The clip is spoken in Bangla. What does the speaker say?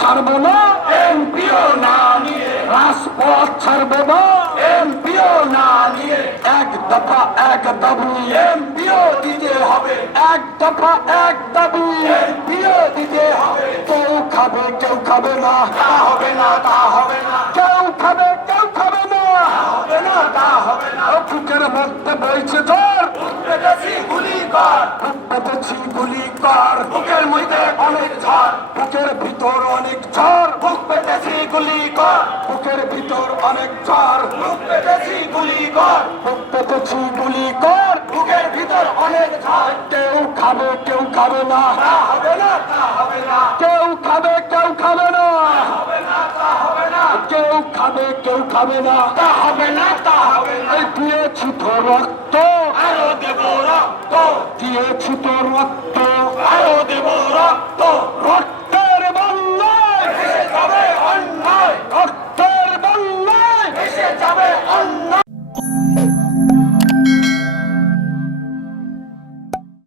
ছাড়বো না, এমপিও না নিয়ে। রাজপথ ছাড়বো না, এমপিও না নিয়ে। এক দফা, এক দাবি, এমপিও দিতে হবে। এক দফা, এক দাবি, এমপিও দিতে হবে। কেউ খাবে কেউ খাবে না। তা হবে না, তা হবে না। কেউ খাবে কেউ খাবে গুলি কর। পেতেছি, গুলি কর। বুকের মধ্যে অনেক বুকের ভিতর অনেক ঝড় বুক পেটেছি গুলি কর বুকের ভিতর অনেক বুক পেটেছি গুলি কর বুক পেতেছি গুলি কর বুকের ভিতর অনেক ঝড়। কেউ খাবে কেউ খাবে না। হবে না হবে না। কেউ খাবে কেউ খাবে না। কেউ খাবে কেউ খাবে না। তা হবে না তা হবে না। দিয়েছি তো রক্ত। আরও দেব রক্ত। দিয়েছি তো রক্ত।